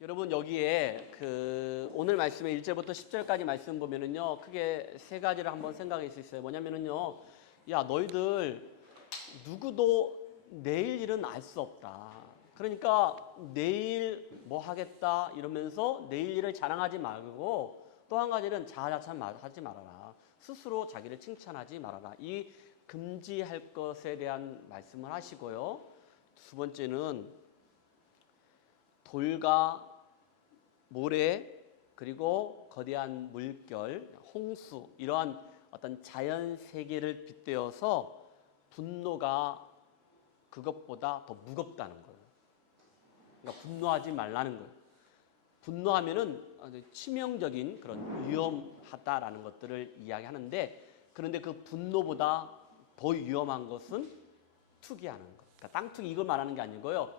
여러분 여기에 오늘 말씀의 1절부터 10절까지 말씀 보면은요 크게 세 가지를 한번 생각할 수 있어요. 뭐냐면은요, 야 너희들 누구도 내일 일은 알 수 없다. 그러니까 내일 뭐 하겠다 이러면서 내일 일을 자랑하지 말고, 또 한 가지는 자아자찬하지 말아라. 스스로 자기를 칭찬하지 말아라. 이 금지할 것에 대한 말씀을 하시고요. 두 번째는 돌과 모래, 그리고 거대한 물결, 홍수, 이러한 어떤 자연 세계를 빗대어서 분노가 그것보다 더 무겁다는 거예요. 그러니까 분노하지 말라는 거예요. 분노하면은 치명적인 그런 위험하다라는 것들을 이야기하는데, 그런데 그 분노보다 더 위험한 것은 투기하는 것. 그러니까 땅투기 이걸 말하는 게 아니고요.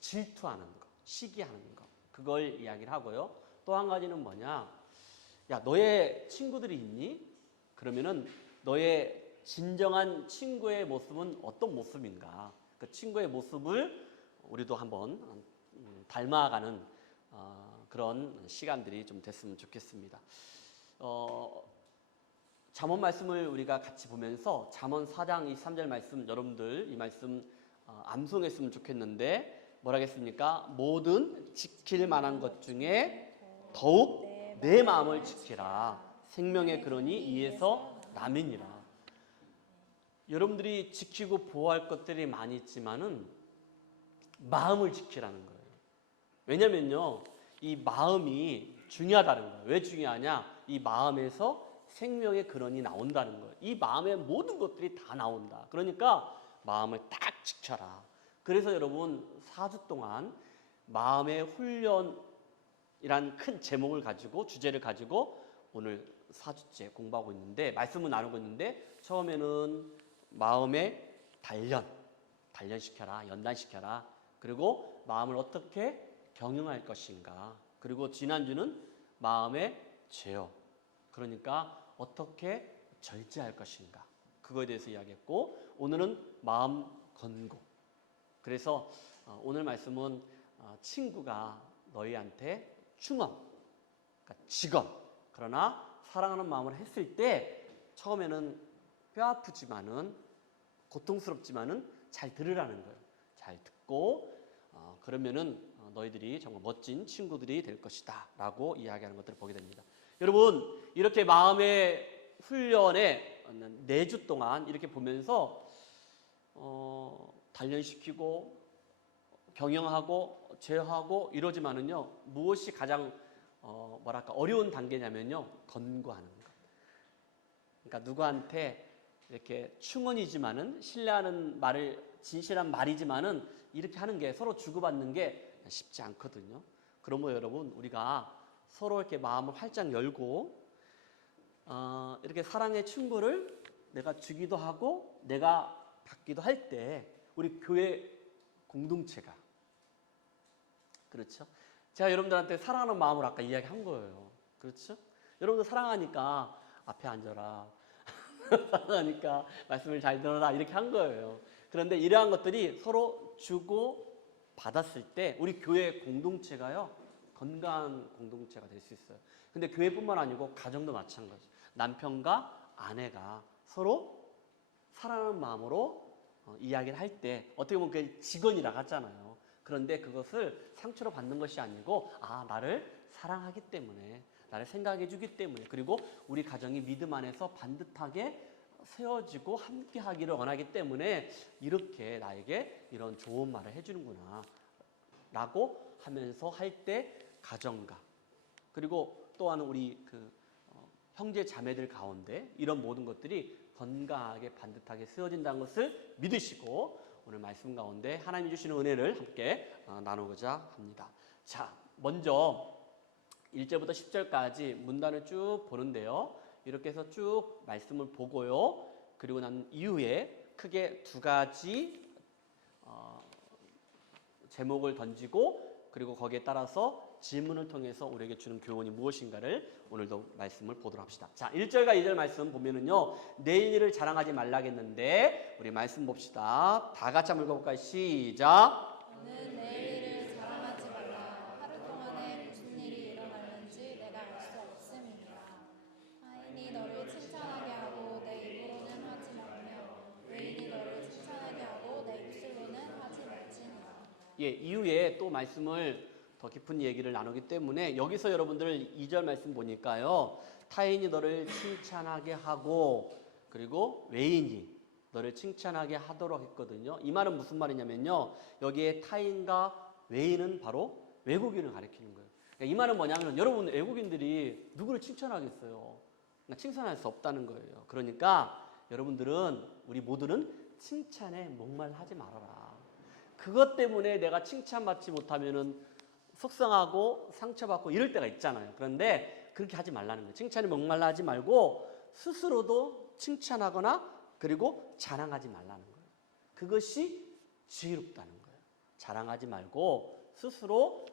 질투하는 것, 시기하는 것. 그걸 이야기를 하고요. 또 한 가지는 뭐냐? 야, 너의 친구들이 있니? 그러면은 너의 진정한 친구의 모습은 어떤 모습인가? 그 친구의 모습을 우리도 한번 닮아가는 그런 시간들이 좀 됐으면 좋겠습니다. 잠언 말씀을 우리가 같이 보면서 잠언 4장 23절 말씀, 여러분들 이 말씀 암송했으면 좋겠는데, 뭐라겠습니까? 모든 지킬 만한 것 중에 더욱 내 마음을 지키라. 생명의 근원이 이에서 남이니라. 여러분들이 지키고 보호할 것들이 많이 있지만은 마음을 지키라는 거예요. 왜냐면요, 이 마음이 중요하다는 거예요. 왜 중요하냐? 이 마음에서 생명의 근원이 나온다는 거예요. 이 마음의 모든 것들이 다 나온다. 그러니까 마음을 딱 지켜라. 그래서 여러분 4주 동안 마음의 훈련이란 큰 제목을 가지고, 주제를 가지고 오늘 4주째 공부하고 있는데, 말씀을 나누고 있는데, 처음에는 마음의 단련시켜라, 연단시켜라. 그리고 마음을 어떻게 경영할 것인가. 그리고 지난주는 마음의 제어, 그러니까 어떻게 절제할 것인가. 그거에 대해서 이야기했고, 오늘은 마음 건국. 그래서 오늘 말씀은 친구가 너희한테 충원, 그러니까 직업, 그러나 사랑하는 마음을 했을 때 처음에는 뼈 아프지만은, 고통스럽지만은 잘 들으라는 거예요. 잘 듣고 그러면은 너희들이 정말 멋진 친구들이 될 것이다 라고 이야기하는 것들을 보게 됩니다. 여러분, 이렇게 마음의 훈련에 4주 동안 이렇게 보면서 단련시키고 경영하고 제어하고 이러지만은요, 무엇이 가장 어려운 단계냐면요, 건고하는 것. 그러니까 누구한테 이렇게 충언이지만은, 신뢰하는 말을, 진실한 말이지만은 이렇게 하는 게, 서로 주고받는 게 쉽지 않거든요. 그러므로 여러분, 우리가 서로 이렇게 마음을 활짝 열고 이렇게 사랑의 친구를 내가 주기도 하고 내가 받기도 할 때, 우리 교회 공동체가, 그렇죠? 제가 여러분들한테 사랑하는 마음을 아까 이야기한 거예요. 그렇죠? 여러분들 사랑하니까 앞에 앉아라. 사랑하니까 말씀을 잘 들어라. 이렇게 한 거예요. 그런데 이러한 것들이 서로 주고 받았을 때 우리 교회 공동체가요, 건강한 공동체가 될 수 있어요. 근데 교회뿐만 아니고 가정도 마찬가지. 남편과 아내가 서로 사랑하는 마음으로 이야기를 할 때, 어떻게 보면 그게 직원이라고 하잖아요. 그런데 그것을 상처로 받는 것이 아니고, 나를 사랑하기 때문에, 나를 생각해 주기 때문에, 그리고 우리 가정이 믿음 안에서 반듯하게 세워지고 함께 하기를 원하기 때문에 이렇게 나에게 이런 좋은 말을 해주는구나 라고 하면서 할 때, 가정과, 그리고 또한 우리 형제 자매들 가운데 이런 모든 것들이 건강하게 반듯하게 세워진다는 것을 믿으시고, 오늘 말씀 가운데 하나님이 주시는 은혜를 함께 나누고자 합니다. 자, 먼저 1절부터 10절까지 문단을 쭉 보는데요, 이렇게 해서 쭉 말씀을 보고요, 그리고 난 이후에 크게 두 가지 제목을 던지고, 그리고 거기에 따라서 질문을 통해서 우리에게 주는 교훈이 무엇인가를 오늘도 말씀을 보도록 합시다. 자, 1절과 2절 말씀 보면은요, 내일 일을 자랑하지 말라겠는데, 우리 말씀 봅시다. 다 같이 한번 읽어볼까요? 시작. 너는 내일 일을 자랑하지 말라. 하루 동안의 예, 이후에 또 말씀을 더 깊은 얘기를 나누기 때문에 여기서 여러분들 2절 말씀 보니까요. 타인이 너를 칭찬하게 하고 그리고 외인이 너를 칭찬하게 하도록 했거든요. 이 말은 무슨 말이냐면요. 여기에 타인과 외인은 바로 외국인을 가리키는 거예요. 그러니까 이 말은 뭐냐면 여러분 외국인들이 누구를 칭찬하겠어요. 그러니까 칭찬할 수 없다는 거예요. 그러니까 여러분들은 우리 모두는 칭찬에 목말라하지 말아라. 그것 때문에 내가 칭찬받지 못하면은 속상하고 상처받고 이럴 때가 있잖아요. 그런데 그렇게 하지 말라는 거예요. 칭찬에 목말라 하지 말고 스스로도 칭찬하거나 그리고 자랑하지 말라는 거예요. 그것이 지혜롭다는 거예요. 자랑하지 말고 스스로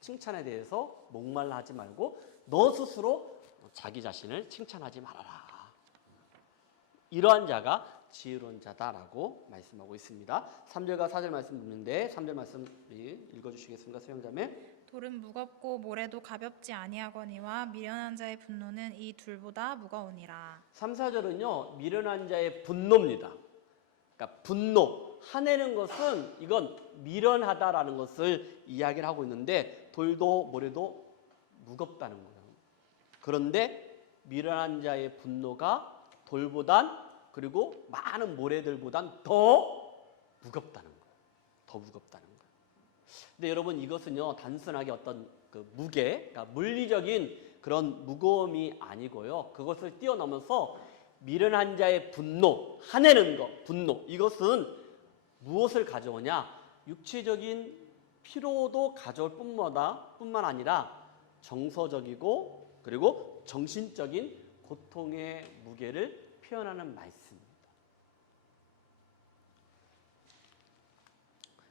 칭찬에 대해서 목말라 하지 말고 너 스스로 자기 자신을 칭찬하지 말아라. 이러한 자가 지혜로운 자다라고 말씀하고 있습니다. 3절과 4절 말씀 듣는데 3절 말씀 읽어주시겠습니까? 수영자매. 돌은 무겁고 모래도 가볍지 아니하거니와 미련한 자의 분노는 이 둘보다 무거우니라. 3, 4절은요. 미련한 자의 분노입니다. 그러니까 분노, 화내는 것은 이건 미련하다라는 것을 이야기를 하고 있는데 돌도 모래도 무겁다는 거예요. 그런데 미련한 자의 분노가 돌보단 그리고 많은 모래들보단 더 무겁다는 거예요. 더 무겁다는 거예요. 근데 여러분 이것은요 단순하게 어떤 그 무게, 그러니까 물리적인 그런 무거움이 아니고요. 그것을 뛰어넘어서 미련한 자의 분노, 화내는 것, 분노 이것은 무엇을 가져오냐? 육체적인 피로도 가져올 뿐만 아니라 정서적이고 그리고 정신적인 고통의 무게를 표현하는 말씀입니다.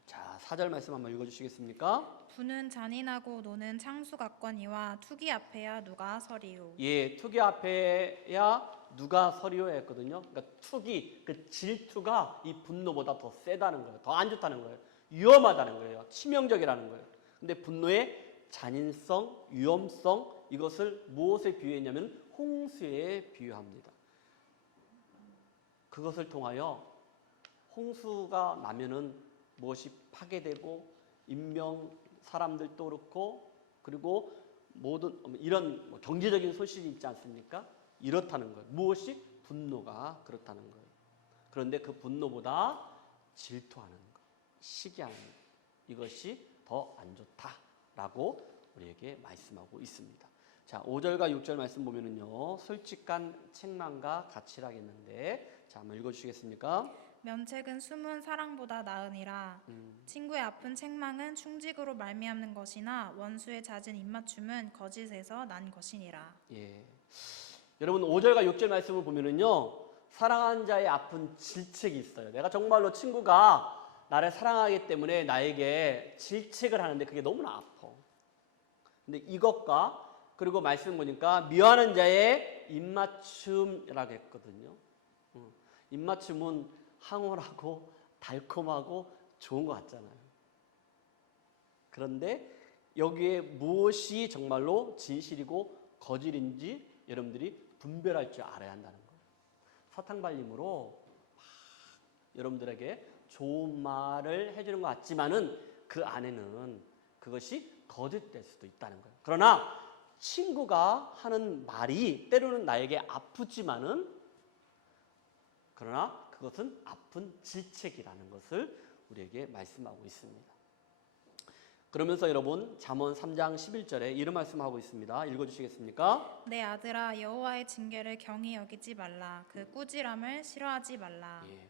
자, 4절 말씀 한번 읽어주시겠습니까? 부는 잔인하고 노는 창수 같거니와 투기 앞에야 누가 서리요. 예, 투기 앞에야 누가 서리요 했거든요. 그러니까 투기, 그 질투가 이 분노보다 더 세다는 거예요. 더 안 좋다는 거예요. 위험하다는 거예요. 치명적이라는 거예요. 근데 분노의 잔인성, 위험성 이것을 무엇에 비유했냐면 홍수에 비유합니다. 그것을 통하여 홍수가 나면은 무엇이 파괴되고 인명 사람들도 그렇고 그리고 모든 이런 경제적인 손실이 있지 않습니까? 이렇다는 거예요. 무엇이? 분노가 그렇다는 거예요. 그런데 그 분노보다 질투하는 것, 시기하는 것 이것이 더 안 좋다라고 우리에게 말씀하고 있습니다. 자, 5절과 6절 말씀 보면은요. 솔직한 책망과 가치라겠는데 자, 한번 읽어 주시겠습니까? 면책은 숨은 사랑보다 나으니라. 친구의 아픈 책망은 충직으로 말미암는 것이나 원수의 잦은 입맞춤은 거짓에서 난 것이니라. 예. 여러분 5절과 6절 말씀을 보면은요. 사랑한 자의 아픈 질책이 있어요. 내가 정말로 친구가 나를 사랑하기 때문에 나에게 질책을 하는데 그게 너무나 아파. 근데 이것과 그리고 말씀 보니까 미워하는 자의 입맞춤이라고 했거든요. 입맞춤은 황홀하고 달콤하고 좋은 것 같잖아요. 그런데 여기에 무엇이 정말로 진실이고 거짓인지 여러분들이 분별할 줄 알아야 한다는 거예요. 사탕발림으로 여러분들에게 좋은 말을 해주는 것 같지만은 그 안에는 그것이 거짓될 수도 있다는 거예요. 그러나 친구가 하는 말이 때로는 나에게 아프지만은 그러나 그것은 아픈 질책이라는 것을 우리에게 말씀하고 있습니다. 그러면서 여러분 잠언 3장 11절에 이런 말씀하고 있습니다. 읽어주시겠습니까? 내 아들아 여호와의 징계를 경히 여기지 말라. 그 꾸지람을 싫어하지 말라. 예.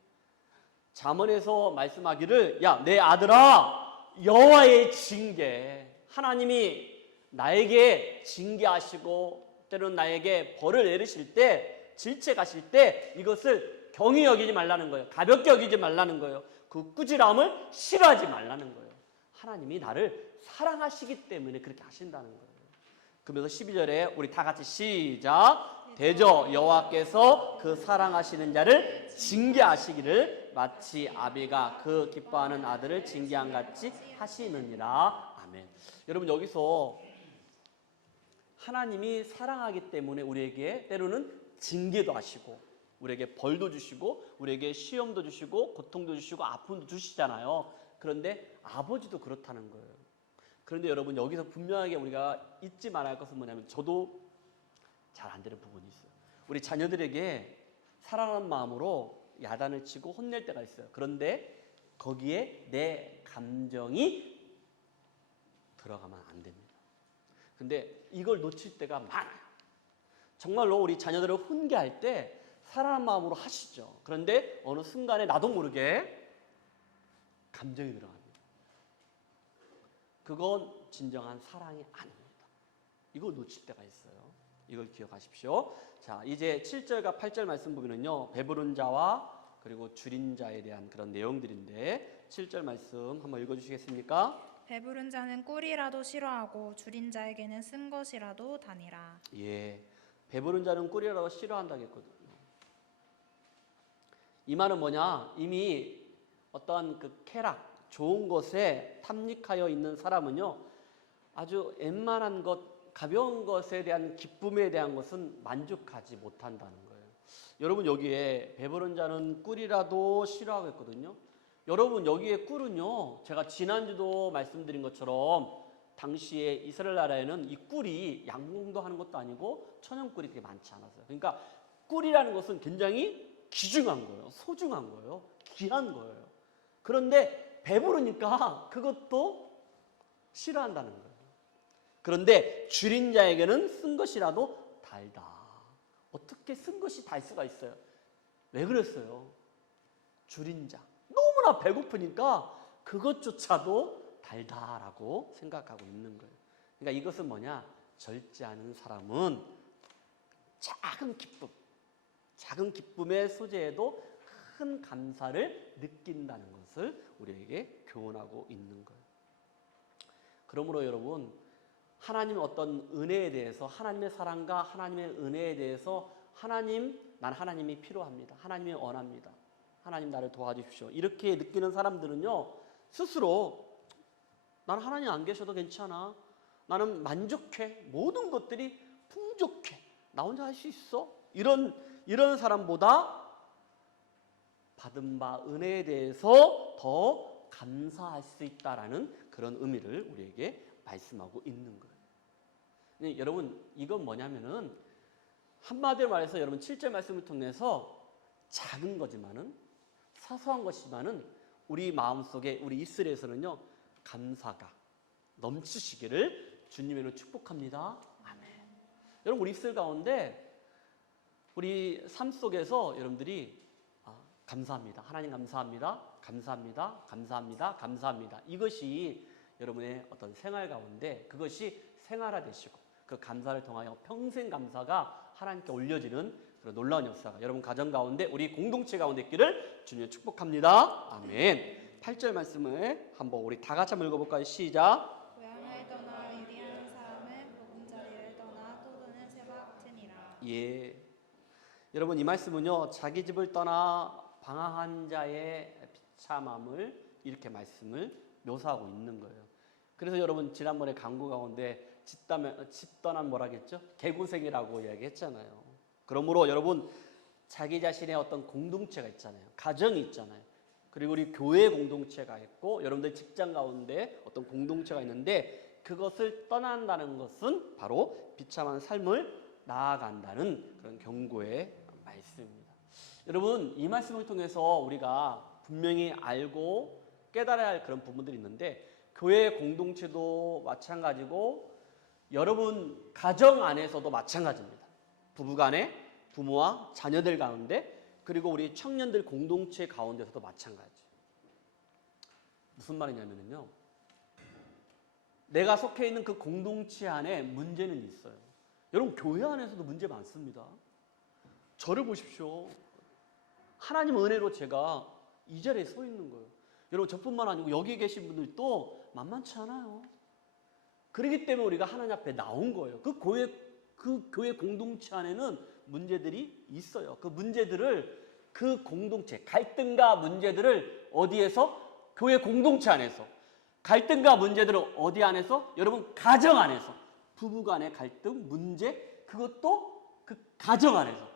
잠언에서 말씀하기를 야, 내 아들아 여호와의 징계 하나님이 나에게 징계하시고 때로는 나에게 벌을 내리실 때 질책하실 때 이것을 경히 여기지 말라는 거예요. 가볍게 여기지 말라는 거예요. 그 꾸지람을 싫어하지 말라는 거예요. 하나님이 나를 사랑하시기 때문에 그렇게 하신다는 거예요. 그러면서 12절에 우리 다 같이 시작. 대저 여호와께서 그 사랑하시는 자를 징계하시기를 마치 아비가 그 기뻐하는 아들을 징계한 같이 하시느니라. 아멘. 여러분 여기서 하나님이 사랑하기 때문에 우리에게 때로는 징계도 하시고 우리에게 벌도 주시고 우리에게 시험도 주시고 고통도 주시고 아픔도 주시잖아요. 그런데 아버지도 그렇다는 거예요. 그런데 여러분 여기서 분명하게 우리가 잊지 말아야 할 것은 뭐냐면 저도 잘 안 되는 부분이 있어요. 우리 자녀들에게 사랑하는 마음으로 야단을 치고 혼낼 때가 있어요. 그런데 거기에 내 감정이 들어가면 안 됩니다. 근데 이걸 놓칠 때가 많아요. 정말로 우리 자녀들을 훈계할 때 사랑하는 마음으로 하시죠. 그런데 어느 순간에 나도 모르게 감정이 들어갑니다. 그건 진정한 사랑이 아닙니다. 이걸 놓칠 때가 있어요. 이걸 기억하십시오. 자, 이제 7절과 8절 말씀 보면은요, 배부른 자와 그리고 줄인 자에 대한 그런 내용들인데 7절 말씀 한번 읽어주시겠습니까? 배부른 자는 꿀이라도 싫어하고 줄인 자에게는 쓴 것이라도 다니라. 예, 배부른 자는 꿀이라도 싫어한다겠거든요. 이 말은 뭐냐? 이미 어떠한 그 쾌락, 좋은 것에 탐닉하여 있는 사람은요, 아주 웬만한 것, 가벼운 것에 대한 기쁨에 대한 것은 만족하지 못한다는 거예요. 여러분 여기에 배부른 자는 꿀이라도 싫어하겠거든요. 여러분 여기에 꿀은요, 제가 지난주도 말씀드린 것처럼 당시에 이스라엘 나라에는 이 꿀이 양봉도 하는 것도 아니고 천연꿀이 되게 많지 않았어요. 그러니까 꿀이라는 것은 굉장히 귀중한 거예요. 소중한 거예요. 귀한 거예요. 그런데 배부르니까 그것도 싫어한다는 거예요. 그런데 줄인 자에게는 쓴 것이라도 달다. 어떻게 쓴 것이 달 수가 있어요? 왜 그랬어요? 줄인 자. 너무나 배고프니까 그것조차도 달다라고 생각하고 있는 거예요. 그러니까 이것은 뭐냐? 절제하는 사람은 작은 기쁨, 작은 기쁨의 소재에도 큰 감사를 느낀다는 것을 우리에게 교훈하고 있는 거예요. 그러므로 여러분, 하나님의 어떤 은혜에 대해서, 하나님의 사랑과 하나님의 은혜에 대해서 난 하나님이 필요합니다. 하나님이 원합니다. 하나님 나를 도와주십시오. 이렇게 느끼는 사람들은요, 스스로 나는 하나님 안 계셔도 괜찮아. 나는 만족해. 모든 것들이 풍족해. 나 혼자 할 수 있어. 이런 사람보다 받은 바 은혜에 대해서 더 감사할 수 있다라는 그런 의미를 우리에게 말씀하고 있는 거예요. 근데 여러분, 이건 뭐냐면은 한마디로 말해서 여러분 7절 말씀을 통해서 작은 거지만은, 사소한 것이지만은 우리 마음속에, 우리 이스라엘에서는요, 감사가 넘치시기를 주님으로 축복합니다. 아멘. 여러분, 우리 이스라엘 가운데 우리 삶 속에서 여러분들이 감사합니다. 하나님 감사합니다. 감사합니다. 감사합니다. 감사합니다. 이것이 여러분의 어떤 생활 가운데 그것이 생활화되시고 그 감사를 통하여 평생 감사가 하나님께 올려지는 그런 놀라운 역사가 여러분 가정 가운데, 우리 공동체 가운데 있기를 주님 축복합니다. 아멘. 8절 말씀을 한번 우리 다 같이 한번 읽어볼까요? 시작. 고향을 떠나 유리한 사람은 보금자리를 떠나 떠도는 새와 같으니라. 예. 여러분 이 말씀은요, 자기 집을 떠나 방황한 자의 비참함을 이렇게 말씀을 묘사하고 있는 거예요. 그래서 여러분 지난번에 강구 가운데 집 떠난 뭐라겠죠? 개고생이라고 이야기했잖아요. 그러므로 여러분 자기 자신의 어떤 공동체가 있잖아요. 가정이 있잖아요. 그리고 우리 교회 공동체가 있고 여러분들 직장 가운데 어떤 공동체가 있는데 그것을 떠난다는 것은 바로 비참한 삶을 나아간다는 그런 경고의 말씀입니다. 여러분 이 말씀을 통해서 우리가 분명히 알고 깨달아야 할 그런 부분들이 있는데, 교회 공동체도 마찬가지고 여러분 가정 안에서도 마찬가지입니다. 부부간에, 부모와 자녀들 가운데, 그리고 우리 청년들 공동체 가운데서도 마찬가지. 무슨 말이냐면요, 내가 속해 있는 그 공동체 안에 문제는 있어요. 여러분 교회 안에서도 문제 많습니다. 저를 보십시오. 하나님 은혜로 제가 이 자리에 서 있는 거예요. 여러분 저뿐만 아니고 여기 계신 분들도 만만치 않아요. 그렇기 때문에 우리가 하나님 앞에 나온 거예요. 그 교회 공동체 안에는 문제들이 있어요. 그 문제들을, 그 공동체, 갈등과 문제들을 어디에서? 교회 공동체 안에서. 갈등과 문제들을 어디 안에서? 여러분 가정 안에서. 부부 간의 갈등, 문제, 그것도 그 가정 안에서.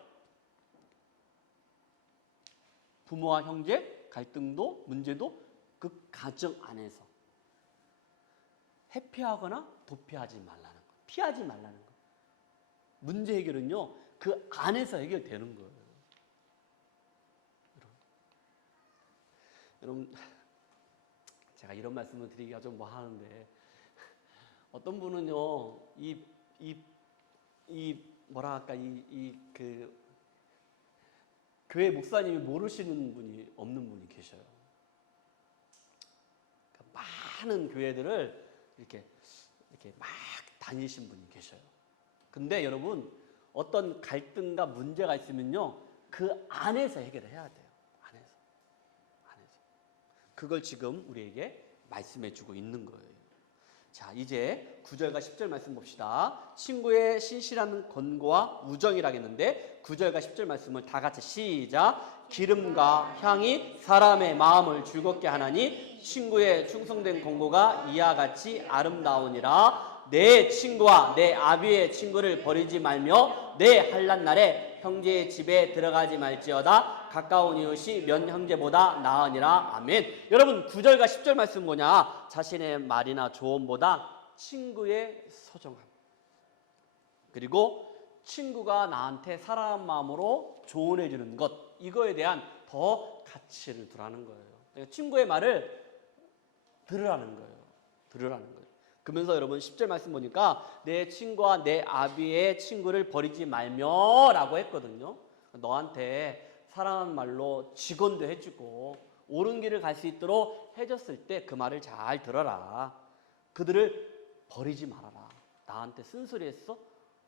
부모와 형제 갈등도 문제도 그 가정 안에서 회피하거나 도피하지 말라는 거, 피하지 말라는 거. 문제 해결은요, 그 안에서 해결되는 거예요. 여러분, 제가 이런 말씀을 드리기가 좀 뭐 하는데, 어떤 분은요, 교회 목사님이 모르시는 분이 없는 분이 계셔요. 그러니까 많은 교회들을 이렇게 막 다니신 분이 계셔요. 근데 여러분, 어떤 갈등과 문제가 있으면요, 그 안에서 해결을 해야 돼요. 안에서. 그걸 지금 우리에게 말씀해 주고 있는 거예요. 자, 이제 9절과 10절 말씀 봅시다. 친구의 신실한 권고와 우정이라겠는데 9절과 10절 말씀을 다 같이 시작. 기름과 향이 사람의 마음을 즐겁게 하나니 친구의 충성된 권고가 이와 같이 아름다우니라. 내 친구와 내 아비의 친구를 버리지 말며 내 환난 날에 형제의 집에 들어가지 말지어다. 가까운 이웃이 면 형제보다 나으니라. 아멘. 여러분, 9절과 10절 말씀 뭐냐? 자신의 말이나 조언보다 친구의 소중함, 그리고 친구가 나한테 사랑하는 마음으로 조언해 주는 것, 이거에 대한 더 가치를 두라는 거예요. 그러니까 친구의 말을 들으라는 거예요. 그러면서 여러분 10절 말씀 보니까 내 친구와 내 아비의 친구를 버리지 말며 라고 했거든요. 너한테 사랑하는 말로 직언도 해주고 옳은 길을 갈 수 있도록 해줬을 때 그 말을 잘 들어라. 그들을 버리지 말아라. 나한테 쓴소리 했어?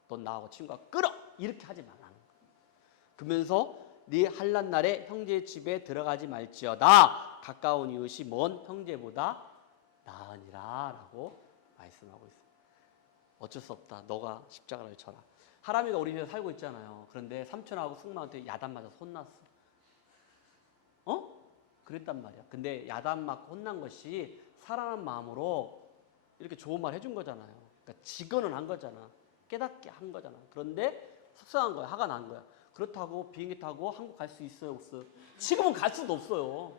넌 나하고 친구가 끊어! 이렇게 하지 말라는 거예요. 그러면서 네 환난 날에 형제의 집에 들어가지 말지어다. 가까운 이웃이 먼 형제보다 나으니라 라고 말씀하고 있어요. 어쩔 수 없다. 너가 십자가를 져라. 하람이가 우리 집에 살고 있잖아요. 그런데 삼촌하고 승마한테 야단 맞아서 혼났어. 그랬단 말이야. 근데 야단 맞고 혼난 것이 사랑하는 마음으로 이렇게 좋은 말 해준 거잖아요. 그러니까 직언은 한 거잖아. 깨닫게 한 거잖아. 그런데 속상한 거야. 화가 난 거야. 그렇다고 비행기 타고 한국 갈 수 있어요? 없어요? 지금은 갈 수도 없어요.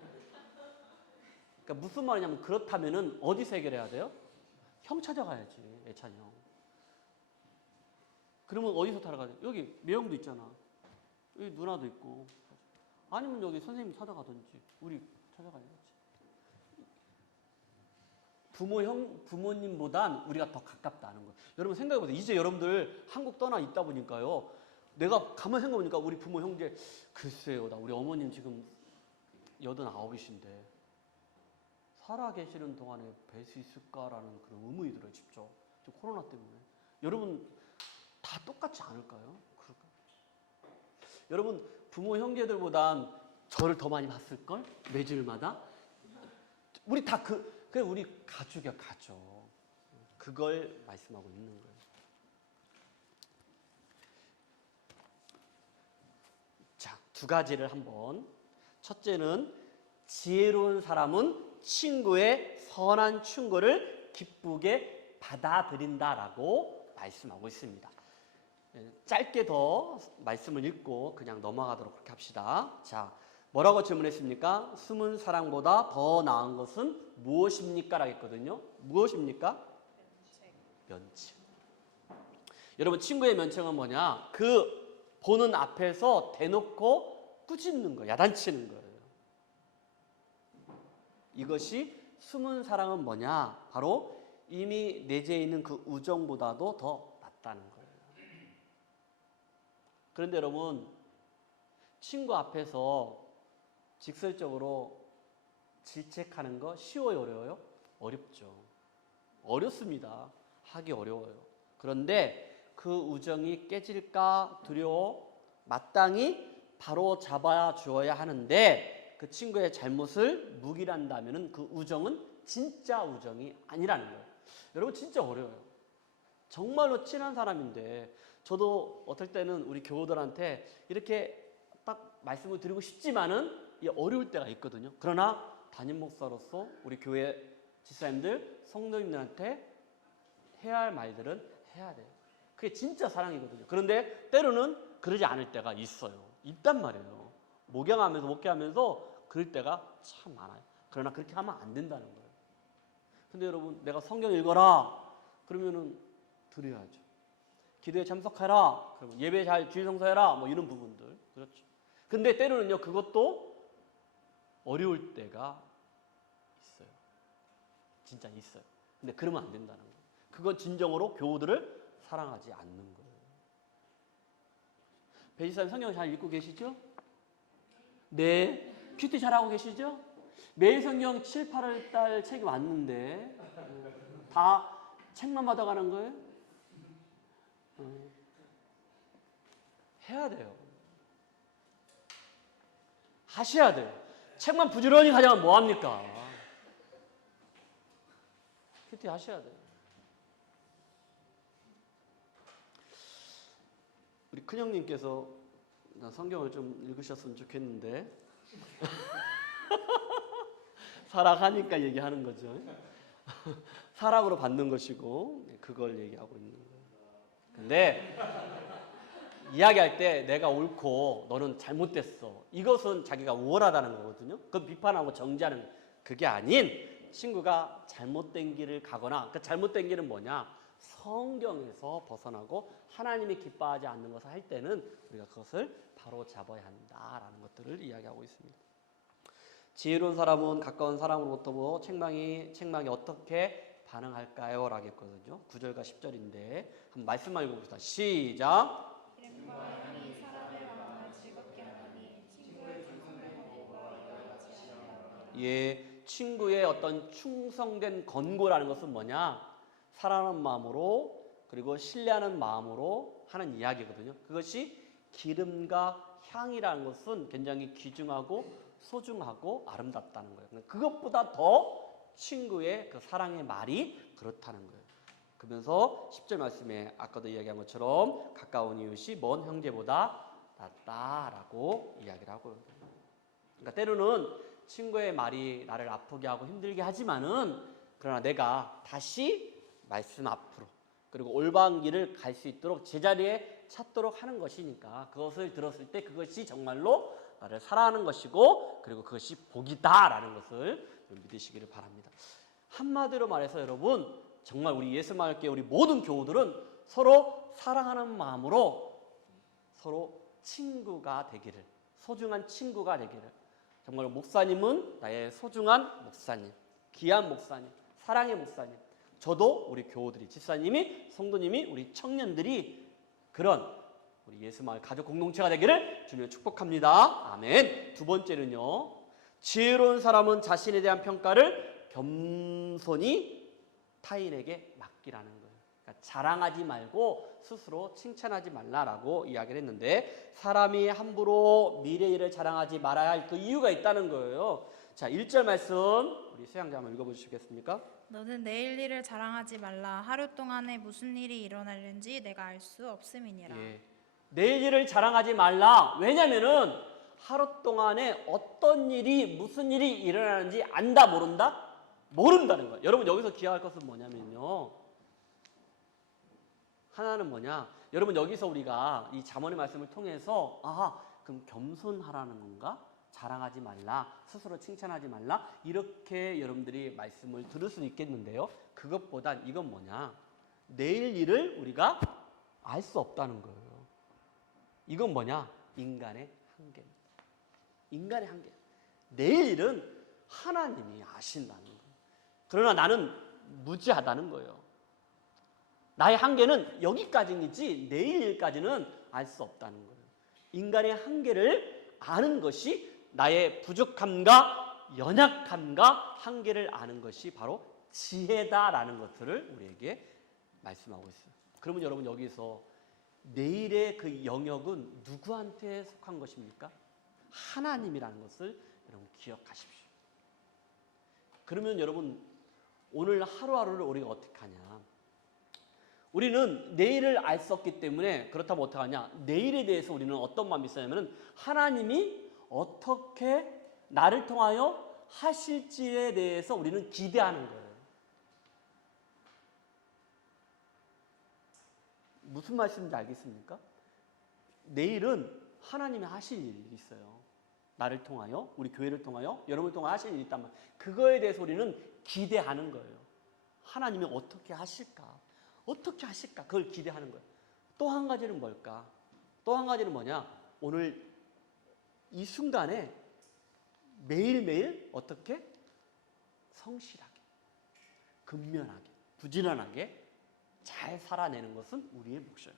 그러니까 무슨 말이냐면 그렇다면은 어디서 해결해야 돼요? 형 찾아가야지. 애찬이 형. 그러면 어디서 타러 가야 돼? 여기 매형도 있잖아. 여기 누나도 있고. 아니면 여기 선생님 찾아가든지 우리 찾아가야지. 부모님보단 우리가 더 가깝다는 거예요. 여러분 생각해보세요. 이제 여러분들 한국 떠나 있다 보니까요. 내가 가만 생각해보니까 우리 부모 형제 글쎄요. 우리 어머님 지금 89이신데 살아 계시는 동안에 뵐 수 있을까라는 그런 의문이 들어요. 직접. 코로나 때문에. 여러분 다 똑같지 않을까요? 그럴까요? 여러분 부모 형제들보단 저를 더 많이 봤을걸? 매주일마다? 우리 다 우리 가족이야, 가족. 그걸 말씀하고 있는 거예요. 자, 두 가지를 한번. 첫째는 지혜로운 사람은 친구의 선한 충고를 기쁘게 받아들인다라고 말씀하고 있습니다. 짧게 더 말씀을 읽고 그냥 넘어가도록 그렇게 합시다. 자, 뭐라고 질문했습니까? 숨은 사랑보다 더 나은 것은 무엇입니까? 라고 했거든요. 무엇입니까? 면책. 여러분 친구의 면책은 뭐냐? 그 보는 앞에서 대놓고 꾸짖는 거예요. 야단치는 거예요. 이것이 숨은 사랑은 뭐냐? 바로 이미 내재해 있는 그 우정보다도 더 낫다는 거예요. 그런데 여러분 친구 앞에서 직설적으로 질책하는 거 쉬워요, 어려워요? 어렵죠. 어렵습니다. 하기 어려워요. 그런데 그 우정이 깨질까 두려워 마땅히 바로 잡아 주어야 하는데 그 친구의 잘못을 묵인한다면 그 우정은 진짜 우정이 아니라는 거예요. 여러분 진짜 어려워요. 정말로 친한 사람인데 저도 어떨 때는 우리 교우들한테 이렇게 딱 말씀을 드리고 싶지만은 어려울 때가 있거든요. 그러나 담임 목사로서 우리 교회 집사님들, 성도님들한테 해야 할 말들은 해야 돼요. 그게 진짜 사랑이거든요. 그런데 때로는 그러지 않을 때가 있어요. 있단 말이에요. 목회하면서 그럴 때가 참 많아요. 그러나 그렇게 하면 안 된다는 거예요. 근데 여러분, 내가 성경 읽어라 그러면은 드려야죠. 기도에 참석해라 그러면 예배 잘 주일 성사해라 뭐 이런 부분들. 그렇죠. 근데 때로는요 그것도 어려울 때가 있어요. 진짜 있어요. 근데 그러면 안 된다는 거예요. 그건 진정으로 교우들을 사랑하지 않는 거예요. 배지사님 성경 잘 읽고 계시죠? 네. 큐티 잘하고 계시죠? 매일 성경 7, 8월 달 책이 왔는데 다 책만 받아가는 거예요? 해야 돼요. 하셔야 돼요. 책만 부지런히 가져가면 뭐합니까? 큐티 하셔야 돼요. 우리 큰형님께서 성경을 좀 읽으셨으면 좋겠는데 사랑하니까 얘기하는 거죠. 사랑으로 받는 것이고 그걸 얘기하고 있는 거예요. 근데 이야기할 때 내가 옳고 너는 잘못됐어. 이것은 자기가 우월하다는 거거든요. 그 비판하고 정죄하는 그게 아닌 친구가 잘못된 길을 가거나 그 잘못된 길은 뭐냐? 성경에서 벗어나고 하나님이 기뻐하지 않는 것을 할 때는 우리가 그것을 바로 잡아야 한다라는 것들을 이야기하고 있습니다. 지혜로운 사람은 가까운 사람으로부터 뭐 책망이 어떻게 반응할까요? 라고 했거든요. 9절과 10절인데 한번 말씀만 읽어봅시다. 시작. 이름과 영이 사람의 마음을 즐겁게 하니 친구의 충성된 권고가 여호와같이 하리라. 예, 친구의 어떤 충성된 권고라는 것은 뭐냐? 사랑하는 마음으로 그리고 신뢰하는 마음으로 하는 이야기거든요. 그것이 기름과 향이라는 것은 굉장히 귀중하고 소중하고 아름답다는 거예요. 그것보다 더 친구의 그 사랑의 말이 그렇다는 거예요. 그러면서 10절 말씀에 아까도 이야기한 것처럼 가까운 이웃이 먼 형제보다 낫다라고 이야기를 하고 있는 거예요. 그러니까 때로는 친구의 말이 나를 아프게 하고 힘들게 하지만은 그러나 내가 다시 말씀 앞으로 그리고 올바른 길을 갈 수 있도록 제자리에 찾도록 하는 것이니까 그것을 들었을 때 그것이 정말로 나를 사랑하는 것이고 그리고 그것이 복이다라는 것을 믿으시기를 바랍니다. 한마디로 말해서 여러분 정말 우리 예수만을게 우리 모든 교우들은 서로 사랑하는 마음으로 서로 친구가 되기를 소중한 친구가 되기를 정말 목사님은 나의 소중한 목사님 귀한 목사님 사랑의 목사님 저도 우리 교우들이 집사님이 성도님이 우리 청년들이 그런 우리 예수마을 가족 공동체가 되기를 주님을 축복합니다. 아멘. 두 번째는요. 지혜로운 사람은 자신에 대한 평가를 겸손히 타인에게 맡기라는 거예요. 그러니까 자랑하지 말고 스스로 칭찬하지 말라라고 이야기를 했는데 사람이 함부로 미래 일을 자랑하지 말아야 할 그 이유가 있다는 거예요. 자, 1절 말씀 우리 수양자 한번 읽어보시겠습니까? 너는 내일 일을 자랑하지 말라. 하루 동안에 무슨 일이 일어날는지 내가 알 수 없음이니라. 예. 내일 일을 자랑하지 말라. 왜냐면은 하루 동안에 어떤 일이 무슨 일이 일어나는지 안다 모른다? 모른다는 거예요. 여러분 여기서 기억할 것은 뭐냐면요. 하나는 뭐냐? 여러분 여기서 우리가 이 잠언의 말씀을 통해서 그럼 겸손하라는 건가? 자랑하지 말라, 스스로 칭찬하지 말라 이렇게 여러분들이 말씀을 들을 수 있겠는데요. 그것보단 이건 뭐냐? 내일 일을 우리가 알 수 없다는 거예요. 이건 뭐냐? 인간의 한계입니다. 인간의 한계. 내일 일은 하나님이 아신다는 거예요. 그러나 나는 무지하다는 거예요. 나의 한계는 여기까지이지 내일 일까지는 알 수 없다는 거예요. 인간의 한계를 아는 것이 나의 부족함과 연약함과 한계를 아는 것이 바로 지혜다라는 것들을 우리에게 말씀하고 있어요. 그러면 여러분 여기서 내일의 그 영역은 누구한테 속한 것입니까? 하나님이라는 것을 여러분 기억하십시오. 그러면 여러분 오늘 하루하루를 우리가 어떻게 하냐? 우리는 내일을 알 수 없기 때문에 그렇다면 어떻게 하냐? 내일에 대해서 우리는 어떤 마음이 있어야냐면 하나님이 어떻게 나를 통하여 하실지에 대해서 우리는 기대하는 거예요. 무슨 말씀인지 알겠습니까? 내일은 하나님이 하실 일이 있어요. 나를 통하여, 우리 교회를 통하여, 여러분을 통하여 하실 일이 있단 말이에요. 그거에 대해서 우리는 기대하는 거예요. 하나님이 어떻게 하실까? 어떻게 하실까? 그걸 기대하는 거예요. 또 한 가지는 뭘까? 또 한 가지는 뭐냐? 오늘 이 순간에 매일매일 어떻게? 성실하게, 근면하게, 부지런하게 잘 살아내는 것은 우리의 몫이에요.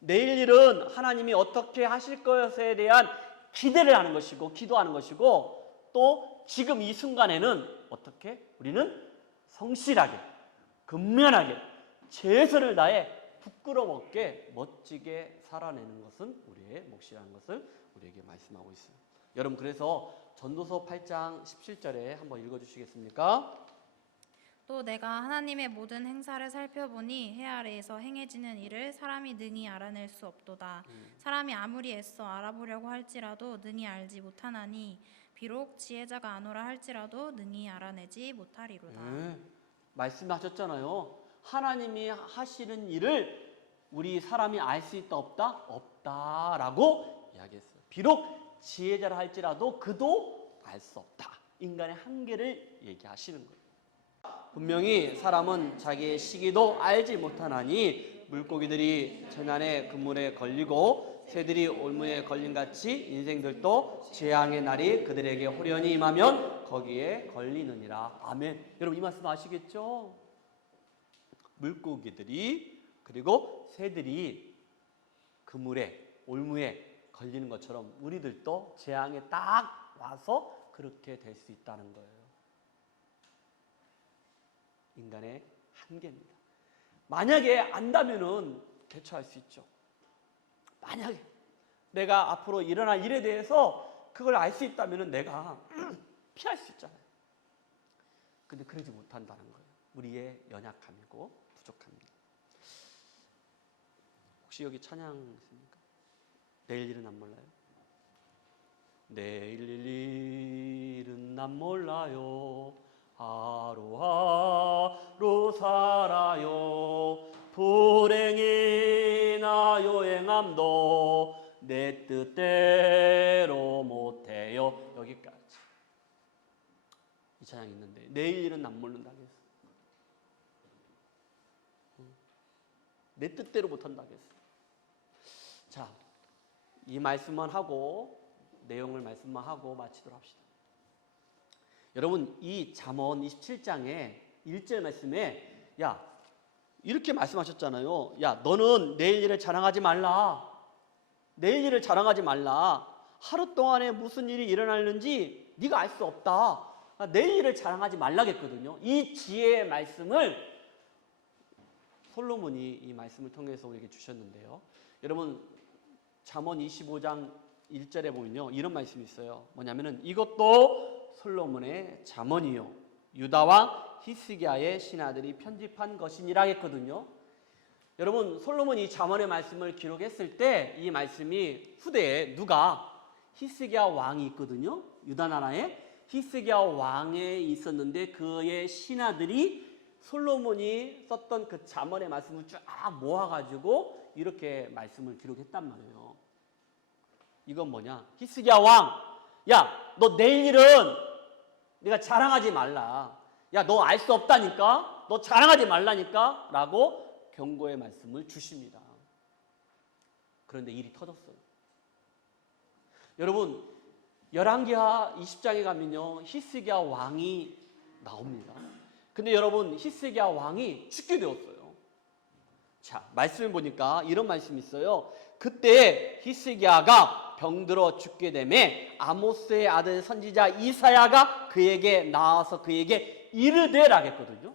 내일 일은 하나님이 어떻게 하실 것에 대한 기대를 하는 것이고 기도하는 것이고, 또 지금 이 순간에는 어떻게? 우리는 성실하게, 근면하게, 최선을 다해 부끄럼 없게 멋지게 살아내는 것은 우리의 몫이라는 것을 우리에게 말씀하고 있어요. 여러분, 그래서 전도서 8장 17절에 한번 읽어주시겠습니까? 또 내가 하나님의 모든 행사를 살펴보니 해 아래에서 행해지는 일을 사람이 능히 알아낼 수 없도다. 사람이 아무리 애써 알아보려고 할지라도 능히 알지 못하나니 비록 지혜자가 아노라 할지라도 능히 알아내지 못하리로다. 말씀하셨잖아요. 하나님이 하시는 일을 우리 사람이 알 수 있다 없다? 없다라고 이야기했어요. 비록 지혜자라 할지라도 그도 알 수 없다. 인간의 한계를 얘기하시는 거예요. 분명히 사람은 자기의 시기도 알지 못하나니 물고기들이 재난의 그물에 걸리고 새들이 올무에 걸림같이 인생들도 재앙의 날이 그들에게 호련히 임하면 거기에 걸리느니라. 아멘. 여러분, 이 말씀 아시겠죠? 물고기들이 그리고 새들이 그물에 올무에 걸리는 것처럼 우리들도 재앙에 딱 와서 그렇게 될 수 있다는 거예요. 인간의 한계입니다. 만약에 안다면은 대처할 수 있죠. 만약에 내가 앞으로 일어날 일에 대해서 그걸 알 수 있다면은 내가 피할 수 있잖아요. 근데 그러지 못한다는 거예요. 우리의 연약함이고 부족함입니다. 혹시 여기 찬양 있습니까? 내일 일은 난 몰라요. 내일 일은 난 몰라요. 하루하루 살아요. 불행이나 요행함도 내 뜻대로 못해요. 여기까지. 이 찬양이 있는데 내일 일은 난 모른다고 했어. 내 뜻대로 못한다고 했어. 자, 이 말씀만 하고 내용을 말씀만 하고 마치도록 합시다. 여러분, 이 잠언 27장에 1절 말씀에 이렇게 말씀하셨잖아요. 너는 내일 일을 자랑하지 말라. 내일 일을 자랑하지 말라. 하루 동안에 무슨 일이 일어나는지 네가 알 수 없다. 내일 일을 자랑하지 말라겠거든요. 이 지혜의 말씀을 솔로몬이 이 말씀을 통해서 우리에게 주셨는데요. 여러분, 잠언 25장 1절에 보면요, 이런 말씀이 있어요. 뭐냐면은 이것도 솔로몬의 잠언이요 유다와 히스기야의 신하들이 편집한 것이니라 했거든요. 여러분, 솔로몬이 잠언의 말씀을 기록했을 때 이 말씀이 후대에 누가 히스기야 왕이 있거든요. 유다 나라에 히스기야 왕에 있었는데 그의 신하들이 솔로몬이 썼던 그 잠언의 말씀을 쫙 모아가지고 이렇게 말씀을 기록했단 말이에요. 이건 뭐냐? 히스기야 왕, 너 내일 일은 네가 자랑하지 말라. 너 알 수 없다니까. 너 자랑하지 말라니까. 라고 경고의 말씀을 주십니다. 그런데 일이 터졌어요. 여러분, 열왕기하 20장에 가면요, 히스기야 왕이 나옵니다. 근데 여러분, 히스기야 왕이 죽게 되었어요. 자, 말씀을 보니까 이런 말씀이 있어요. 그때 히스기야가 병들어 죽게 되매 아모스의 아들 선지자 이사야가 그에게 나와서 그에게 이르되라 했거든요.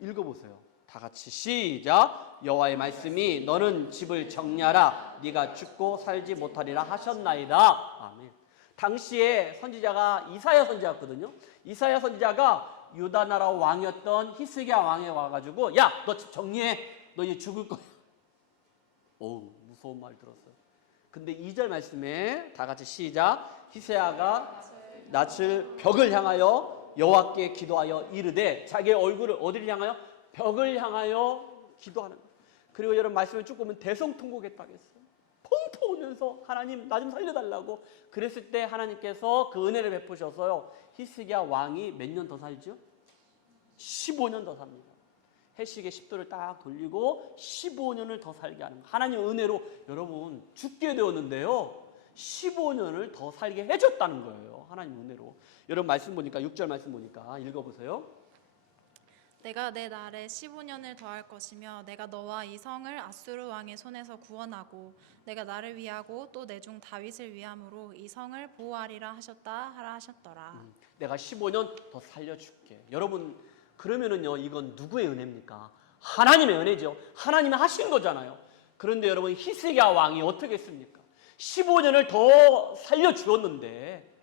읽어보세요. 다 같이 시작. 여호와의 말씀이 너는 집을 정리하라. 네가 죽고 살지 못하리라 하셨나이다. 아멘. 당시에 선지자가 이사야 선지자였거든요. 이사야 선지자가 유다 나라 왕이었던 히스기야 왕에 와가지고 너 집 정리해. 너 이제 죽을 거야. 어우, 무서운 말 들었어요. 근데 2절 말씀에 다 같이 시작. 히스기야가 낯을 벽을 향하여 여호와께 기도하여 이르되, 자기의 얼굴을 어디를 향하여? 벽을 향하여 기도하는 거예요. 그리고 여러분, 말씀을 쭉 보면 대성통곡했다고 했어요. 슬퍼하면서 하나님 나 좀 살려달라고 그랬을 때 하나님께서 그 은혜를 베푸셔서요. 히스기야 왕이 몇 년 더 살죠? 15년 더 삽니다. 해시계 10도를 딱 돌리고 15년을 더 살게 하는 거예요. 하나님 은혜로 여러분 죽게 되었는데요. 15년을 더 살게 해줬다는 거예요. 하나님 은혜로. 여러분 말씀 보니까 6절 말씀 보니까 읽어보세요. 내가 내 날에 15년을 더할 것이며 내가 너와 이 성을 아수르 왕의 손에서 구원하고 내가 나를 위하고 또 내 종 다윗을 위함으로 이 성을 보호하리라 하라 하셨더라. 내가 15년 더 살려줄게. 여러분 그러면은요 이건 누구의 은혜입니까? 하나님의 은혜죠. 하나님이 하신 거잖아요. 그런데 여러분 히스기야 왕이 어떻게 했습니까? 15년을 더 살려주었는데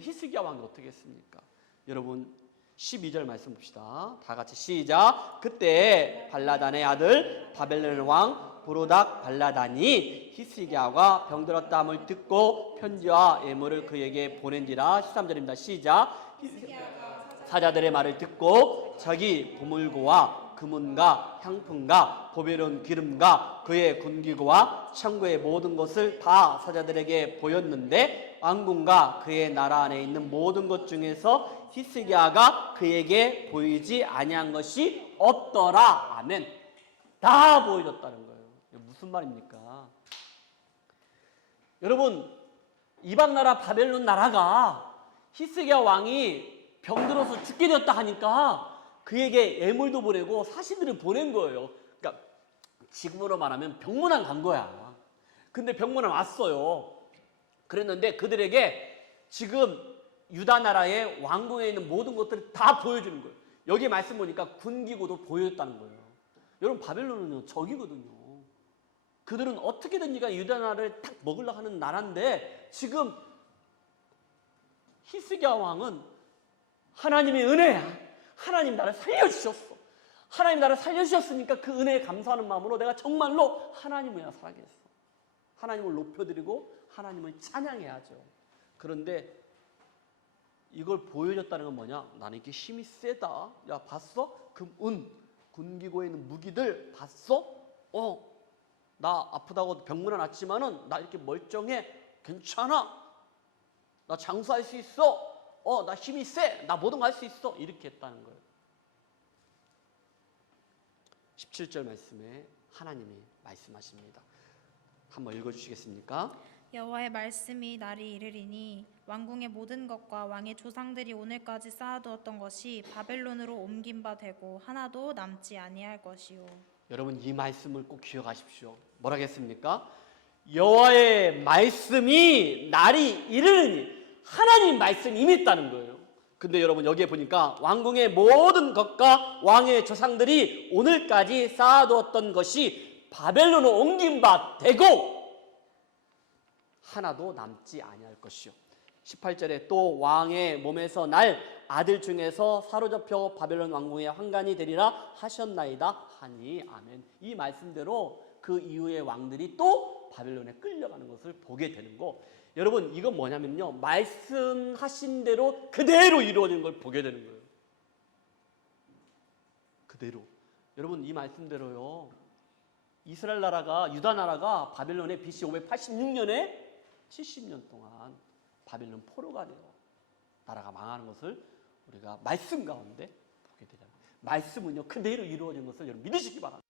히스기야 왕이 어떻게 했습니까? 여러분 12절 말씀 봅시다. 다 같이 시작. 그때 발라단의 아들 바벨론 왕 브로닥 발라단이 히스기야가 병들었다함을 듣고 편지와 예물을 그에게 보낸지라. 13절입니다. 시작. 사자들의 말을 듣고 자기 보물고와 금은과 향품과 보배로운 기름과 그의 군기고와 창고의 모든 것을 다 사자들에게 보였는데 왕궁과 그의 나라 안에 있는 모든 것 중에서 히스기야가 그에게 보이지 아니한 것이 없더라. 아멘. 다 보여줬다는 거예요. 무슨 말입니까? 여러분 이방 나라 바벨론 나라가 히스기야 왕이 병들어서 죽게 되었다 하니까 그에게 예물도 보내고 사신들을 보낸 거예요. 그러니까 지금으로 말하면 병문안 간 거야. 근데 병문안 왔어요. 그랬는데 그들에게 지금 유다 나라의 왕궁에 있는 모든 것들을 다 보여주는 거예요. 여기 말씀 보니까 군기고도 보여줬다는 거예요. 여러분 바벨론은요 적이거든요. 그들은 어떻게든지 유다 나라를 딱 먹으려고 하는 나라인데 지금 히스기야 왕은 하나님의 은혜야. 하나님 나를 살려주셨어. 하나님 나를 살려주셨으니까 그 은혜에 감사하는 마음으로 내가 정말로 하나님을 살아야겠어. 하나님을 높여드리고 하나님을 찬양해야죠. 그런데 이걸 보여줬다는 건 뭐냐? 나는 이렇게 힘이 세다. 야 봤어? 군기고에 있는 무기들 봤어? 나 아프다고 병문안 왔지만은 나 이렇게 멀쩡해. 괜찮아. 나 장수할 수 있어. 나 힘이 세. 나 뭐든 할 수 있어. 이렇게 했다는 거예요. 17절 말씀에 하나님이 말씀하십니다. 한번 읽어주시겠습니까? 여호와의 말씀이 날이 이르리니 왕궁의 모든 것과 왕의 조상들이 오늘까지 쌓아두었던 것이 바벨론으로 옮긴 바 되고 하나도 남지 아니할 것이요. 여러분 이 말씀을 꼭 기억하십시오. 뭐라겠습니까? 여호와의 말씀이 날이 이르니 하나님 말씀이 임했다는 거예요. 근데 여러분 여기에 보니까 왕궁의 모든 것과 왕의 조상들이 오늘까지 쌓아두었던 것이 바벨론으로 옮긴 바 되고 하나도 남지 아니할 것이요. 18절에 또 왕의 몸에서 날 아들 중에서 사로잡혀 바벨론 왕궁의 환관이 되리라 하셨나이다 하니 아멘. 이 말씀대로 그 이후의 왕들이 또 바벨론에 끌려가는 것을 보게 되는 거. 여러분 이건 뭐냐면요, 말씀하신 대로 그대로 이루어지는 걸 보게 되는 거예요. 그대로. 여러분 이 말씀대로요, 이스라엘 나라가, 유다 나라가 바벨론에 BC 586년에 70년 동안 바벨론 포로가 되어 나라가 망하는 것을 우리가 말씀 가운데 보게 되잖아요. 말씀은요 그대로 이루어진 것을 여러분 믿으시기 바랍니다.